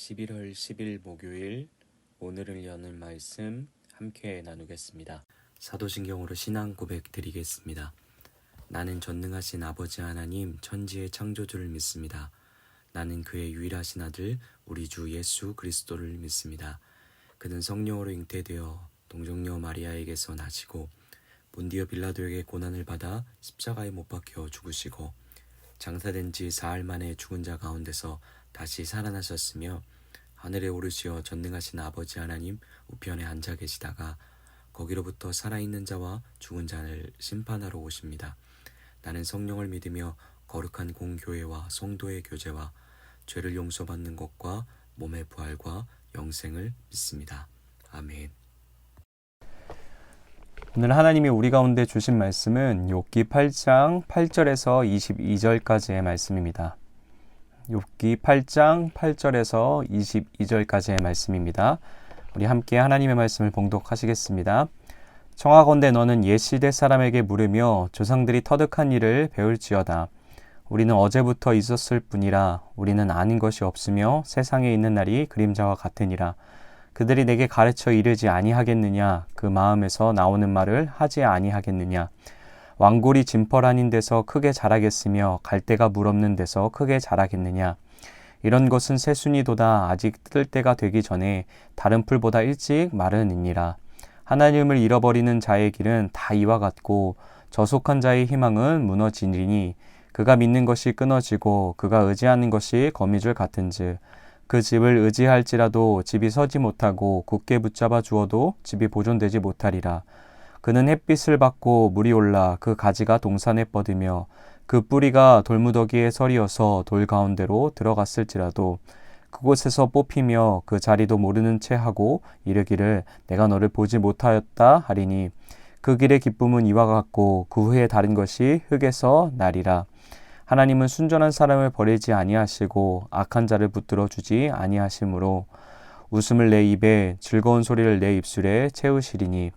11월 10일 목요일 오늘을 여는 말씀 함께 나누겠습니다. 사도신경으로 신앙 고백 드리겠습니다. 나는 전능하신 아버지 하나님 천지의 창조주를 믿습니다. 나는 그의 유일하신 아들 우리 주 예수 그리스도를 믿습니다. 그는 성령으로 잉태되어 동정녀 마리아에게서 나시고 본디오 빌라도에게 고난을 받아 십자가에 못 박혀 죽으시고 장사된 지 사흘 만에 죽은 자 가운데서 다시 살아나셨으며 하늘에 오르시어 전능하신 아버지 하나님 우편에 앉아 계시다가 거기로부터 살아있는 자와 죽은 자를 심판하러 오십니다. 나는 성령을 믿으며 거룩한 공교회와 성도의 교제와 죄를 용서받는 것과 몸의 부활과 영생을 믿습니다. 아멘. 오늘 하나님이 우리 가운데 주신 말씀은 욥기 8장 8절에서 22절까지의 말씀입니다. 욥기 8장 8절에서 22절까지의 말씀입니다. 우리 함께 하나님의 말씀을 봉독하시겠습니다. 청하건대 너는 옛 시대 사람에게 물으며 조상들이 터득한 일을 배울지어다. 우리는 어제부터 있었을 뿐이라 우리는 아는 것이 없으며 세상에 있는 날이 그림자와 같으니라. 그들이 내게 가르쳐 이르지 아니하겠느냐. 그 마음에서 나오는 말을 하지 아니하겠느냐. 왕골이 진펄 아닌 데서 크게 자라겠으며 갈대가 물 없는 데서 크게 자라겠느냐. 이런 것은 새순이도다. 아직 뜰 때가 되기 전에 다른 풀보다 일찍 마르느니라. 하나님을 잃어버리는 자의 길은 다 이와 같고 저속한 자의 희망은 무너지리니 그가 믿는 것이 끊어지고 그가 의지하는 것이 거미줄 같은즉 그 집을 의지할지라도 집이 서지 못하고 굳게 붙잡아 주어도 집이 보존되지 못하리라. 그는 햇빛을 받고 물이 올라 그 가지가 동산에 뻗으며 그 뿌리가 돌무더기에 서리어서 돌 가운데로 들어갔을지라도 그곳에서 뽑히며 그 자리도 모르는 채 하고 이르기를 내가 너를 보지 못하였다 하리니 그 길의 기쁨은 이와 같고 그 후에 다른 것이 흙에서 나리라. 하나님은 순전한 사람을 버리지 아니하시고 악한 자를 붙들어 주지 아니하시므로 웃음을 내 입에 즐거운 소리를 내 입술에 채우시리니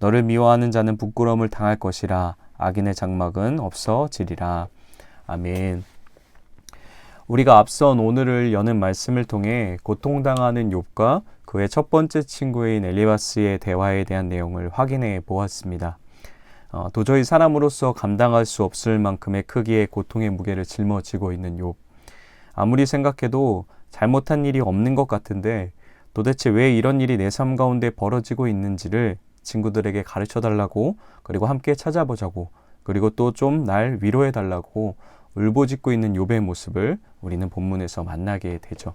너를 미워하는 자는 부끄러움을 당할 것이라. 악인의 장막은 없어지리라. 아멘. 우리가 앞선 오늘을 여는 말씀을 통해 고통당하는 욥과 그의 첫 번째 친구인 엘리바스의 대화에 대한 내용을 확인해 보았습니다. 도저히 사람으로서 감당할 수 없을 만큼의 크기의 고통의 무게를 짊어지고 있는 욥. 아무리 생각해도 잘못한 일이 없는 것 같은데 도대체 왜 이런 일이 내 삶 가운데 벌어지고 있는지를 친구들에게 가르쳐달라고, 그리고 함께 찾아보자고, 그리고 또 좀 날 위로해달라고 울부짖고 있는 욥의 모습을 우리는 본문에서 만나게 되죠.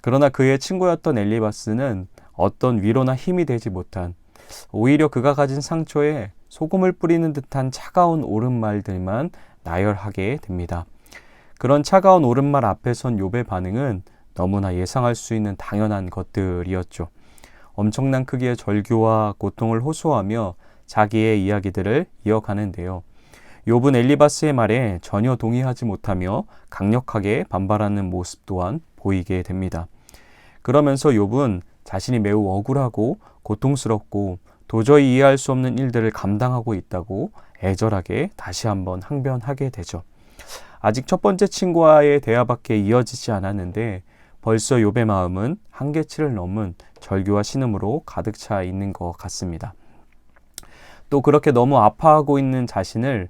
그러나 그의 친구였던 엘리바스는 어떤 위로나 힘이 되지 못한, 오히려 그가 가진 상처에 소금을 뿌리는 듯한 차가운 옳은 말들만 나열하게 됩니다. 그런 차가운 옳은 말 앞에 선 욥의 반응은 너무나 예상할 수 있는 당연한 것들이었죠. 엄청난 크기의 절규와 고통을 호소하며 자기의 이야기들을 이어가는데요. 욥은 엘리바스의 말에 전혀 동의하지 못하며 강력하게 반발하는 모습 또한 보이게 됩니다. 그러면서 욥은 자신이 매우 억울하고 고통스럽고 도저히 이해할 수 없는 일들을 감당하고 있다고 애절하게 다시 한번 항변하게 되죠. 아직 첫 번째 친구와의 대화밖에 이어지지 않았는데 벌써 욥의 마음은 한계치를 넘은 절규와 신음으로 가득 차 있는 것 같습니다. 또 그렇게 너무 아파하고 있는 자신을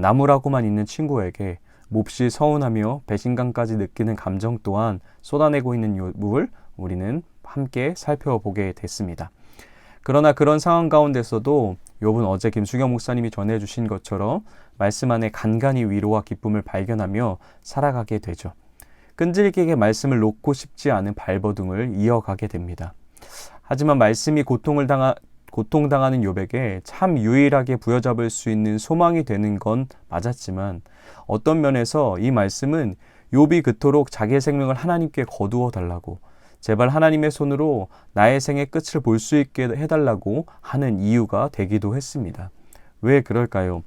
나무라고만 있는 친구에게 몹시 서운하며 배신감까지 느끼는 감정 또한 쏟아내고 있는 욥을 우리는 함께 살펴보게 됐습니다. 그러나 그런 상황 가운데서도 욥은 어제 김수경 목사님이 전해주신 것처럼 말씀 안에 간간히 위로와 기쁨을 발견하며 살아가게 되죠. 끈질기게 말씀을 놓고 싶지 않은 발버둥을 이어가게 됩니다. 하지만 말씀이 고통당하는 욥에게 참 유일하게 부여잡을 수 있는 소망이 되는 건 맞았지만 어떤 면에서 이 말씀은 욥이 그토록 자기의 생명을 하나님께 거두어 달라고, 제발 하나님의 손으로 나의 생의 끝을 볼 수 있게 해달라고 하는 이유가 되기도 했습니다. 왜 그럴까요?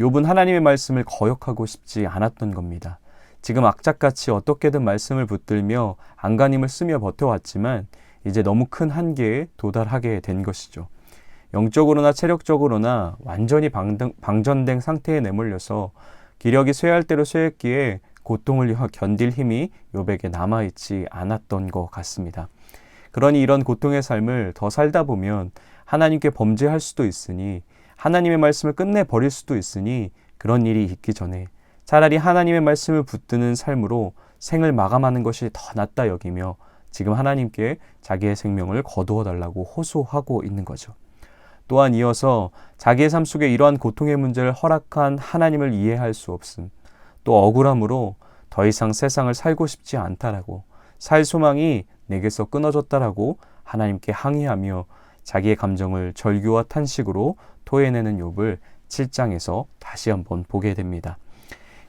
욥은 하나님의 말씀을 거역하고 싶지 않았던 겁니다. 지금 악착같이 어떻게든 말씀을 붙들며 안간힘을 쓰며 버텨왔지만 이제 너무 큰 한계에 도달하게 된 것이죠. 영적으로나 체력적으로나 완전히 방전된 상태에 내몰려서 기력이 쇠할 대로 쇠했기에 고통을 견딜 힘이 욥에게 남아있지 않았던 것 같습니다. 그러니 이런 고통의 삶을 더 살다 보면 하나님께 범죄할 수도 있으니, 하나님의 말씀을 끝내버릴 수도 있으니, 그런 일이 있기 전에 차라리 하나님의 말씀을 붙드는 삶으로 생을 마감하는 것이 더 낫다 여기며 지금 하나님께 자기의 생명을 거두어 달라고 호소하고 있는 거죠. 또한 이어서 자기의 삶 속에 이러한 고통의 문제를 허락한 하나님을 이해할 수 없음, 또 억울함으로 더 이상 세상을 살고 싶지 않다라고, 살 소망이 내게서 끊어졌다라고 하나님께 항의하며 자기의 감정을 절규와 탄식으로 토해내는 욥을 7장에서 다시 한번 보게 됩니다.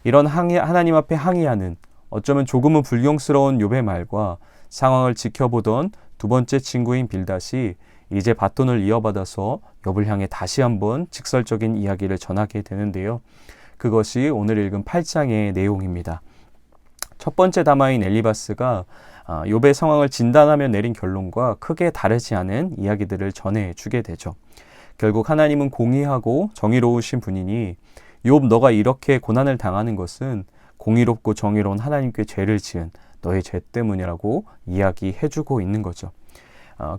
이런 하나님 앞에 항의하는, 어쩌면 조금은 불경스러운 욥의 말과 상황을 지켜보던 두 번째 친구인 빌닷이 이제 바톤을 이어받아서 욥을 향해 다시 한번 직설적인 이야기를 전하게 되는데요. 그것이 오늘 읽은 8장의 내용입니다. 첫 번째 다마인 엘리바스가 욥의 상황을 진단하며 내린 결론과 크게 다르지 않은 이야기들을 전해주게 되죠. 결국 하나님은 공의하고 정의로우신 분이니 욥, 너가 이렇게 고난을 당하는 것은 공의롭고 정의로운 하나님께 죄를 지은 너의 죄 때문이라고 이야기해주고 있는 거죠.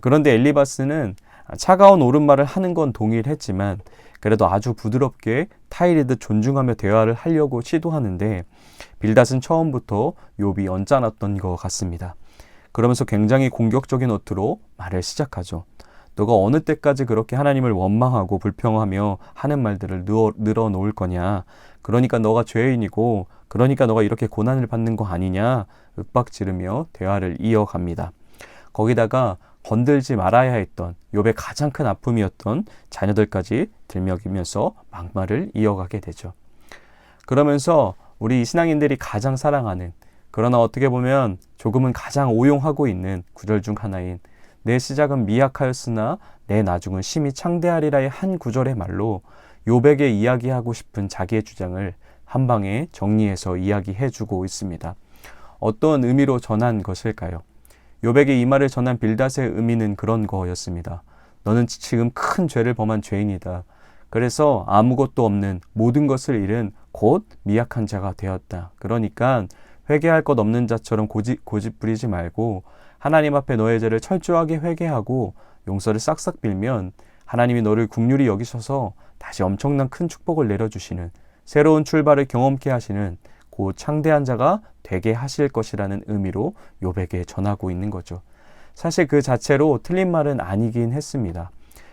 그런데 엘리바스는 차가운 옳은 말을 하는 건 동일했지만 그래도 아주 부드럽게 타이르듯 존중하며 대화를 하려고 시도하는데 빌닷은 처음부터 욥이 언짢았던 것 같습니다. 그러면서 굉장히 공격적인 어투로 말을 시작하죠. 너가 어느 때까지 그렇게 하나님을 원망하고 불평하며 하는 말들을 늘어놓을 거냐. 그러니까 너가 죄인이고 그러니까 너가 이렇게 고난을 받는 거 아니냐. 윽박지르며 대화를 이어갑니다. 거기다가 건들지 말아야 했던 욥의 가장 큰 아픔이었던 자녀들까지 들먹이면서 막말을 이어가게 되죠. 그러면서 우리 신앙인들이 가장 사랑하는, 그러나 어떻게 보면 조금은 가장 오용하고 있는 구절 중 하나인 내 시작은 미약하였으나 내 나중은 심히 창대하리라의 한 구절의 말로 욥에게 이야기하고 싶은 자기의 주장을 한 방에 정리해서 이야기해주고 있습니다. 어떤 의미로 전한 것일까요? 욥에게 이 말을 전한 빌닷의 의미는 그런 거였습니다. 너는 지금 큰 죄를 범한 죄인이다. 그래서 아무것도 없는 모든 것을 잃은 곧 미약한 자가 되었다. 그러니까 회개할 것 없는 자처럼 고집 부리지 말고 하나님 앞에 너의 죄를 철저하게 회개하고 용서를 싹싹 빌면 하나님이 너를 긍휼히 여기셔서 다시 엄청난 큰 축복을 내려주시는, 새로운 출발을 경험케 하시는 곧 창대한 자가 되게 하실 것이라는 의미로 욥에게 전하고 있는 거죠. 사실 그 자체로 틀린 말은 아니긴 했습니다.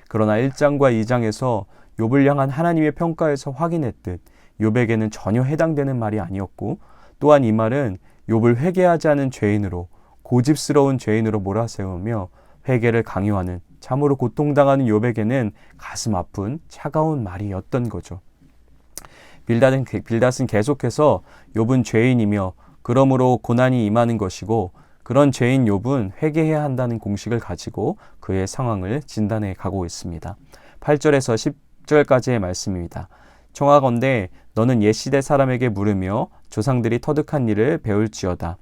그러나 1장과 2장에서 욥을 향한 하나님의 평가에서 확인했듯 욥에게는 전혀 해당되는 말이 아니었고, 또한 이 말은 욥을 회개하지 않은 죄인으로, 고집스러운 죄인으로 몰아세우며 회개를 강요하는, 참으로 고통당하는 욥에게는 가슴 아픈 차가운 말이었던 거죠. 빌닷은 계속해서 욥은 죄인이며 그러므로 고난이 임하는 것이고 그런 죄인 욥은 회개해야 한다는 공식을 가지고 그의 상황을 진단해 가고 있습니다. 8절에서 10절까지의 말씀입니다. 청하건대 너는 옛시대 사람에게 물으며 조상들이 터득한 일을 배울지어다.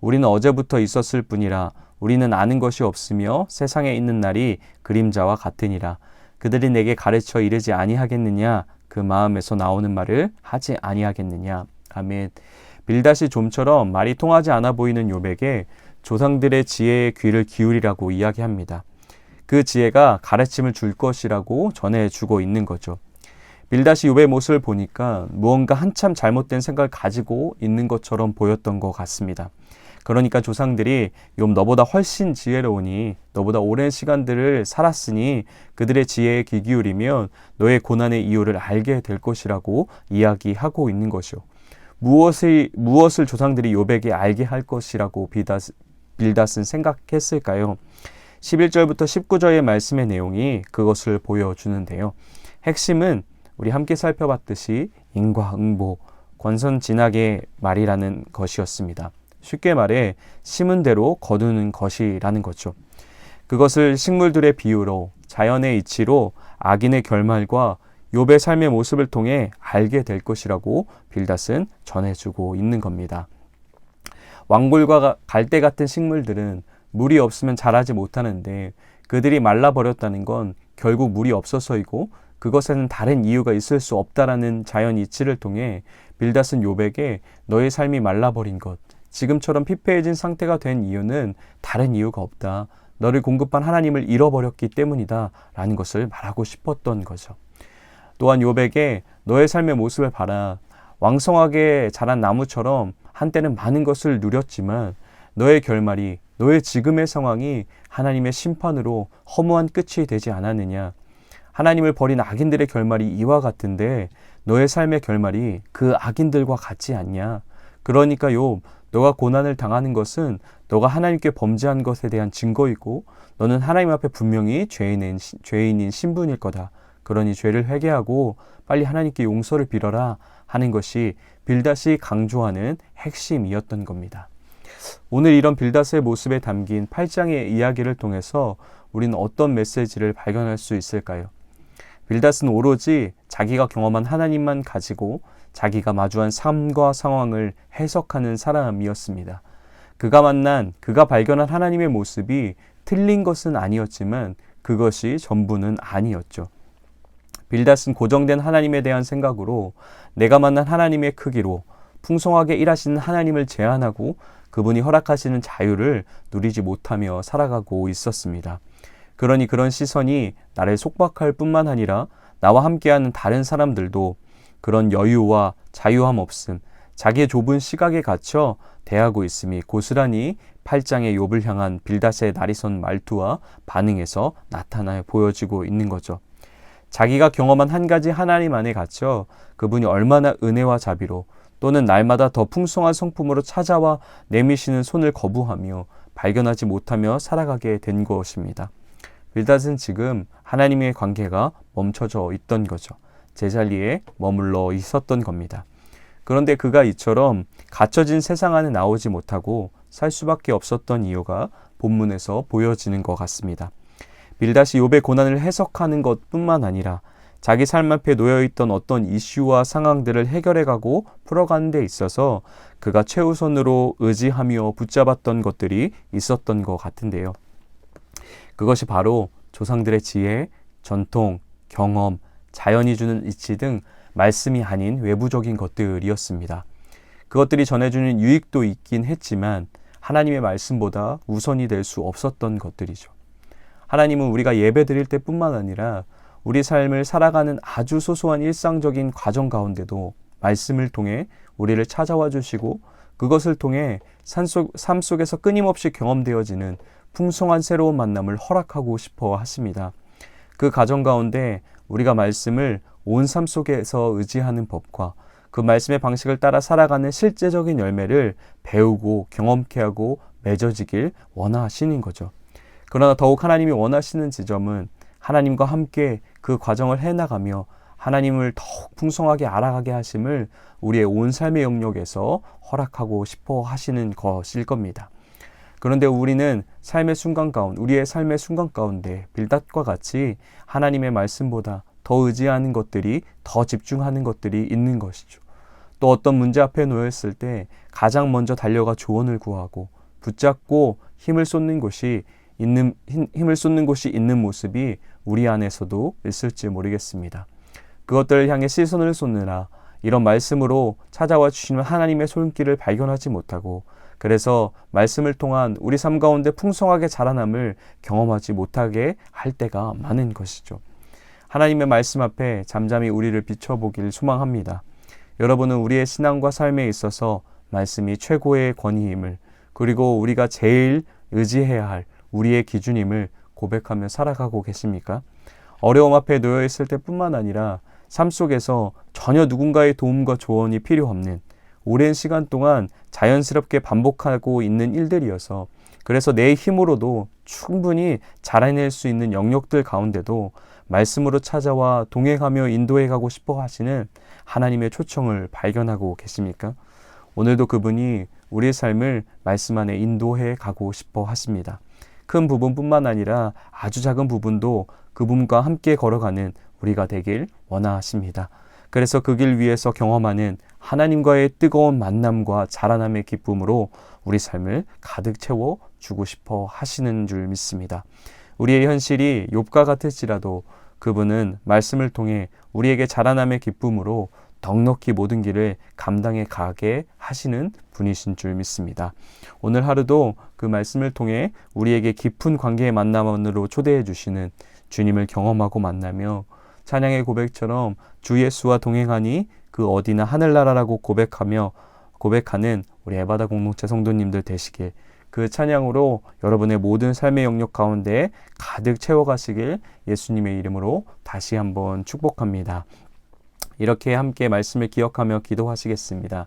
우리는 어제부터 있었을 뿐이라 우리는 아는 것이 없으며 세상에 있는 날이 그림자와 같으니라. 그들이 내게 가르쳐 이르지 아니하겠느냐. 그 마음에서 나오는 말을 하지 아니하겠느냐. 아멘. 빌닷이 좀처럼 말이 통하지 않아 보이는 욥에게 조상들의 지혜의 귀를 기울이라고 이야기합니다. 그 지혜가 가르침을 줄 것이라고 전해주고 있는 거죠. 빌닷이 욥의 모습을 보니까 무언가 한참 잘못된 생각을 가지고 있는 것처럼 보였던 것 같습니다. 그러니까 조상들이 욥 너보다 훨씬 지혜로우니 너보다 오랜 시간들을 살았으니 그들의 지혜에 귀 기울이면 너의 고난의 이유를 알게 될 것이라고 이야기하고 있는 것이요. 무엇을 조상들이 욥에게 알게 할 것이라고 빌닷은 생각했을까요? 11절부터 19절의 말씀의 내용이 그것을 보여주는데요. 핵심은 우리 함께 살펴봤듯이 인과응보, 권선진학의 말이라는 것이었습니다. 쉽게 말해 심은 대로 거두는 것이라는 거죠. 그것을 식물들의 비유로, 자연의 이치로 악인의 결말과 욥의 삶의 모습을 통해 알게 될 것이라고 빌닷은 전해주고 있는 겁니다. 왕골과 갈대 같은 식물들은 물이 없으면 자라지 못하는데 그들이 말라버렸다는 건 결국 물이 없어서이고 그것에는 다른 이유가 있을 수 없다라는 자연 이치를 통해 빌닷은 욥에게 너의 삶이 말라버린 것, 지금처럼 피폐해진 상태가 된 이유는 다른 이유가 없다. 너를 공급한 하나님을 잃어버렸기 때문이다. 라는 것을 말하고 싶었던 거죠. 또한 욥에게 너의 삶의 모습을 봐라. 왕성하게 자란 나무처럼 한때는 많은 것을 누렸지만 너의 결말이, 너의 지금의 상황이 하나님의 심판으로 허무한 끝이 되지 않았느냐. 하나님을 버린 악인들의 결말이 이와 같은데 너의 삶의 결말이 그 악인들과 같지 않냐. 그러니까 욥, 너가 고난을 당하는 것은 너가 하나님께 범죄한 것에 대한 증거이고 너는 하나님 앞에 분명히 죄인인 신분일 거다. 그러니 죄를 회개하고 빨리 하나님께 용서를 빌어라 하는 것이 빌닷이 강조하는 핵심이었던 겁니다. 오늘 이런 빌닷의 모습에 담긴 8장의 이야기를 통해서 우리는 어떤 메시지를 발견할 수 있을까요? 빌닷은 오로지 자기가 경험한 하나님만 가지고 자기가 마주한 삶과 상황을 해석하는 사람이었습니다. 그가 발견한 하나님의 모습이 틀린 것은 아니었지만 그것이 전부는 아니었죠. 빌닷은 고정된 하나님에 대한 생각으로 내가 만난 하나님의 크기로 풍성하게 일하시는 하나님을 제한하고 그분이 허락하시는 자유를 누리지 못하며 살아가고 있었습니다. 그러니 그런 시선이 나를 속박할 뿐만 아니라 나와 함께하는 다른 사람들도 그런 여유와 자유함 없음, 자기의 좁은 시각에 갇혀 대하고 있음이 고스란히 8장의 욥을 향한 빌닷의 날이선 말투와 반응에서 나타나 보여지고 있는 거죠. 자기가 경험한 한 가지 하나님 안에 갇혀 그분이 얼마나 은혜와 자비로 또는 날마다 더 풍성한 성품으로 찾아와 내미시는 손을 거부하며 발견하지 못하며 살아가게 된 것입니다. 빌닷은 지금 하나님의 관계가 멈춰져 있던 거죠. 제자리에 머물러 있었던 겁니다. 그런데 그가 이처럼 갇혀진 세상 안에 나오지 못하고 살 수밖에 없었던 이유가 본문에서 보여지는 것 같습니다. 빌닷이 욥의 고난을 해석하는 것뿐만 아니라 자기 삶 앞에 놓여있던 어떤 이슈와 상황들을 해결해가고 풀어가는 데 있어서 그가 최우선으로 의지하며 붙잡았던 것들이 있었던 것 같은데요. 그것이 바로 조상들의 지혜, 전통, 경험, 자연이 주는 이치 등 말씀이 아닌 외부적인 것들이었습니다. 그것들이 전해주는 유익도 있긴 했지만 하나님의 말씀보다 우선이 될 수 없었던 것들이죠. 하나님은 우리가 예배 드릴 때뿐만 아니라 우리 삶을 살아가는 아주 소소한 일상적인 과정 가운데도 말씀을 통해 우리를 찾아와 주시고 그것을 통해 삶 속에서 끊임없이 경험되어지는 풍성한 새로운 만남을 허락하고 싶어 하십니다. 그 과정 가운데 우리가 말씀을 온 삶 속에서 의지하는 법과 그 말씀의 방식을 따라 살아가는 실제적인 열매를 배우고 경험케 하고 맺어지길 원하시는 거죠. 그러나 더욱 하나님이 원하시는 지점은 하나님과 함께 그 과정을 해나가며 하나님을 더욱 풍성하게 알아가게 하심을 우리의 온 삶의 영역에서 허락하고 싶어 하시는 것일 겁니다. 그런데 우리는 우리의 삶의 순간 가운데 빌닷과 같이 하나님의 말씀보다 더 의지하는 것들이, 더 집중하는 것들이 있는 것이죠. 또 어떤 문제 앞에 놓였을 때 가장 먼저 달려가 조언을 구하고 붙잡고 힘을 쏟는 곳이 있는 모습이 우리 안에서도 있을지 모르겠습니다. 그것들을 향해 시선을 쏟느라 이런 말씀으로 찾아와 주시는 하나님의 손길을 발견하지 못하고 그래서 말씀을 통한 우리 삶 가운데 풍성하게 자라남을 경험하지 못하게 할 때가 많은 것이죠. 하나님의 말씀 앞에 잠잠히 우리를 비춰보길 소망합니다. 여러분은 우리의 신앙과 삶에 있어서 말씀이 최고의 권위임을 그리고 우리가 제일 의지해야 할 우리의 기준임을 고백하며 살아가고 계십니까? 어려움 앞에 놓여 있을 때뿐만 아니라 삶 속에서 전혀 누군가의 도움과 조언이 필요 없는 오랜 시간 동안 자연스럽게 반복하고 있는 일들이어서 그래서 내 힘으로도 충분히 자라낼 수 있는 영역들 가운데도 말씀으로 찾아와 동행하며 인도해 가고 싶어 하시는 하나님의 초청을 발견하고 계십니까? 오늘도 그분이 우리의 삶을 말씀 안에 인도해 가고 싶어 하십니다. 큰 부분뿐만 아니라 아주 작은 부분도 그분과 함께 걸어가는 우리가 되길 원하십니다. 그래서 그 길 위에서 경험하는 하나님과의 뜨거운 만남과 자라남의 기쁨으로 우리 삶을 가득 채워주고 싶어 하시는 줄 믿습니다. 우리의 현실이 욥과 같을지라도 그분은 말씀을 통해 우리에게 자라남의 기쁨으로 넉넉히 모든 길을 감당해 가게 하시는 분이신 줄 믿습니다. 오늘 하루도 그 말씀을 통해 우리에게 깊은 관계의 만남으로 초대해 주시는 주님을 경험하고 만나며 찬양의 고백처럼 주 예수와 동행하니 그 어디나 하늘나라라고 고백하는 우리 에바다 공동체 성도님들 되시길, 그 찬양으로 여러분의 모든 삶의 영역 가운데 가득 채워가시길 예수님의 이름으로 다시 한번 축복합니다. 이렇게 함께 말씀을 기억하며 기도하시겠습니다.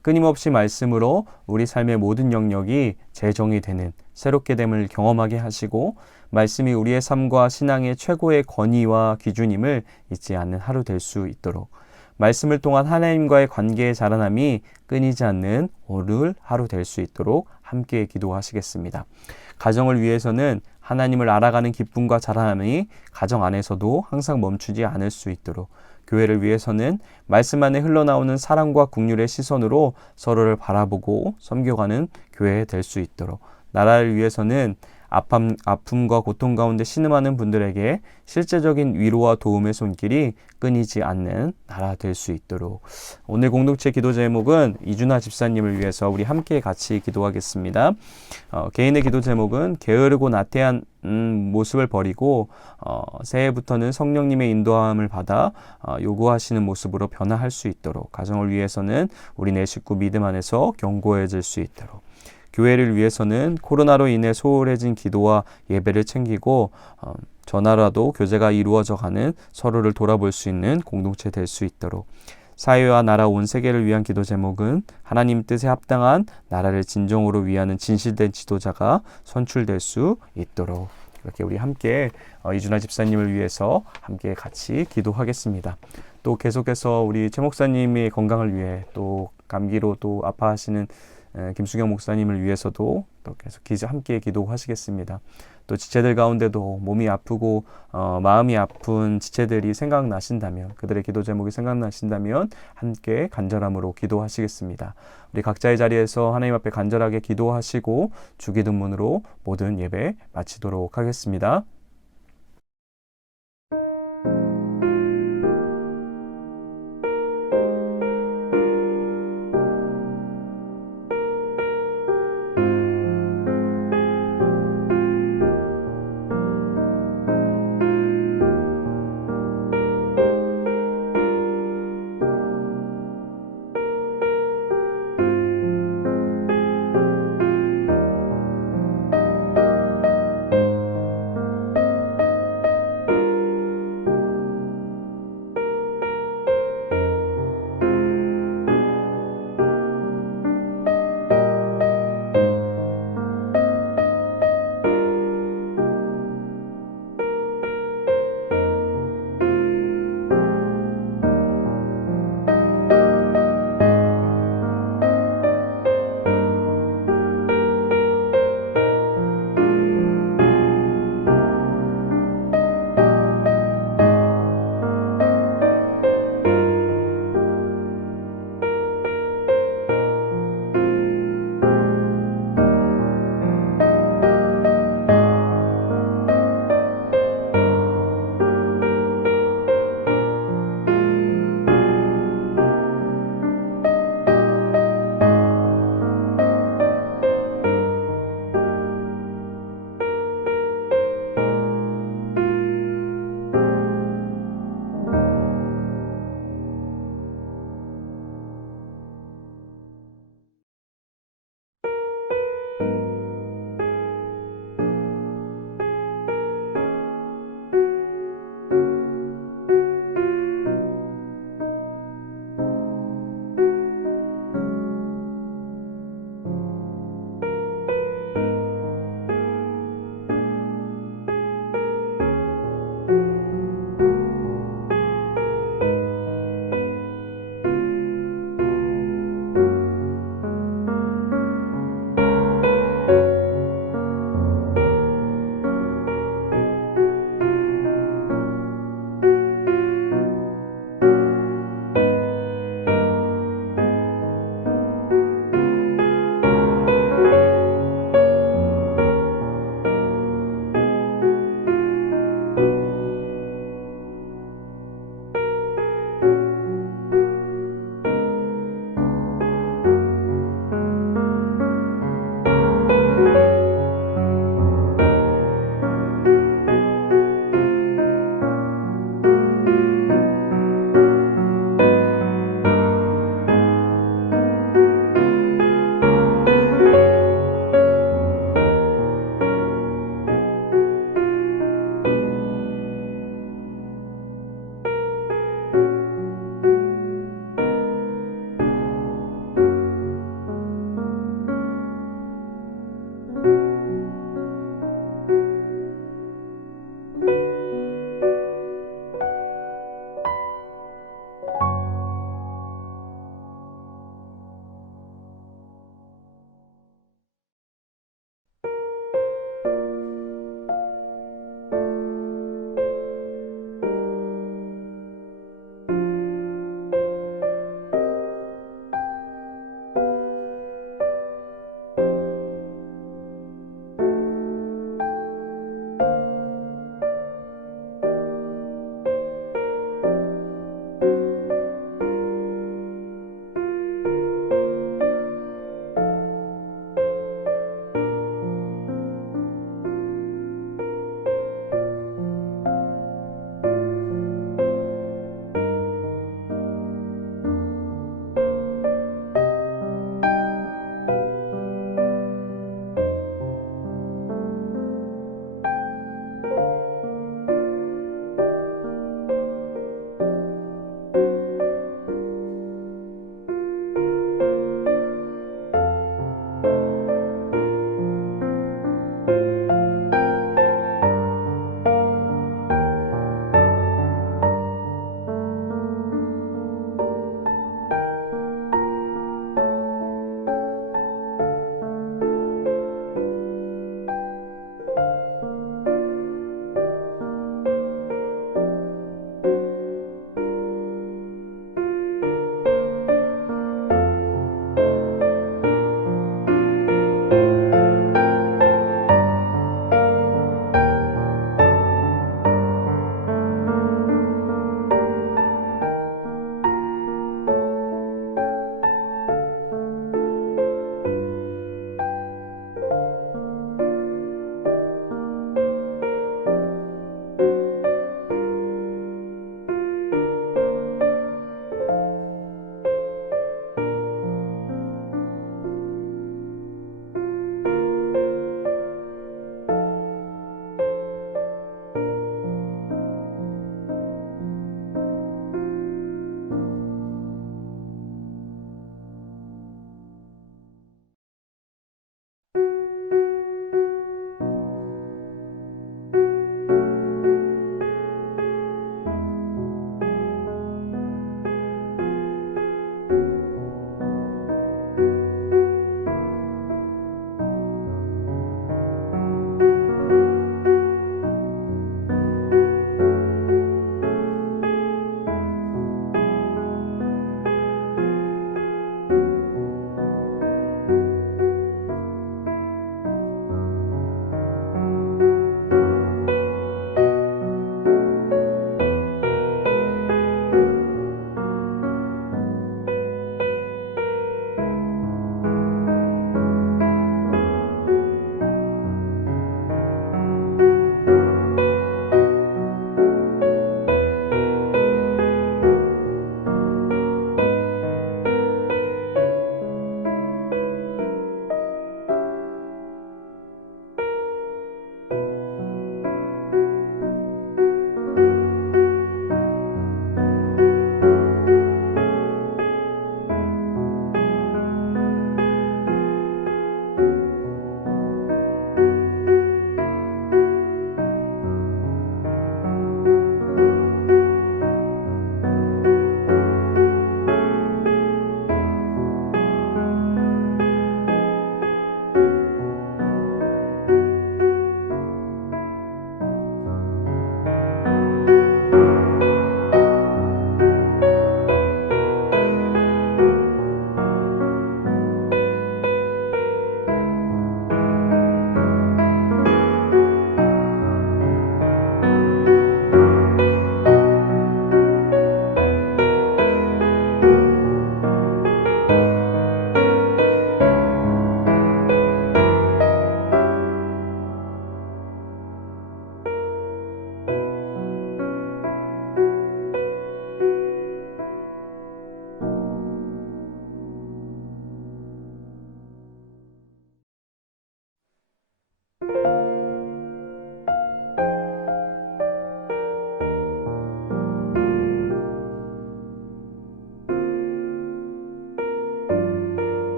끊임없이 말씀으로 우리 삶의 모든 영역이 재정이 되는 새롭게 됨을 경험하게 하시고, 말씀이 우리의 삶과 신앙의 최고의 권위와 기준임을 잊지 않는 하루 될 수 있도록, 말씀을 통한 하나님과의 관계의 자라남이 끊이지 않는 오늘 하루 될 수 있도록 함께 기도하시겠습니다. 가정을 위해서는 하나님을 알아가는 기쁨과 자라남이 가정 안에서도 항상 멈추지 않을 수 있도록, 교회를 위해서는 말씀 안에 흘러나오는 사랑과 긍휼의 시선으로 서로를 바라보고 섬겨가는 교회 될 수 있도록, 나라를 위해서는 아픔과 고통 가운데 신음하는 분들에게 실제적인 위로와 도움의 손길이 끊이지 않는 나라 될 수 있도록, 오늘 공동체 기도 제목은 이준하 집사님을 위해서 우리 함께 같이 기도하겠습니다. 개인의 기도 제목은 게으르고 나태한 모습을 버리고 새해부터는 성령님의 인도함을 받아 요구하시는 모습으로 변화할 수 있도록, 가정을 위해서는 우리 내 식구 믿음 안에서 견고해질 수 있도록, 교회를 위해서는 코로나로 인해 소홀해진 기도와 예배를 챙기고 전화라도 교제가 이루어져 가는 서로를 돌아볼 수 있는 공동체 될 수 있도록, 사회와 나라 온 세계를 위한 기도 제목은 하나님 뜻에 합당한 나라를 진정으로 위하는 진실된 지도자가 선출될 수 있도록, 이렇게 우리 함께 이준하 집사님을 위해서 함께 같이 기도하겠습니다. 또 계속해서 우리 최 목사님의 건강을 위해, 또 감기로 또 아파하시는 김수경 목사님을 위해서도 또 계속 함께 기도하시겠습니다. 또 지체들 가운데도 몸이 아프고 마음이 아픈 지체들이 생각나신다면, 그들의 기도 제목이 생각나신다면 함께 간절함으로 기도하시겠습니다. 우리 각자의 자리에서 하나님 앞에 간절하게 기도하시고 주기도문으로 모든 예배 마치도록 하겠습니다.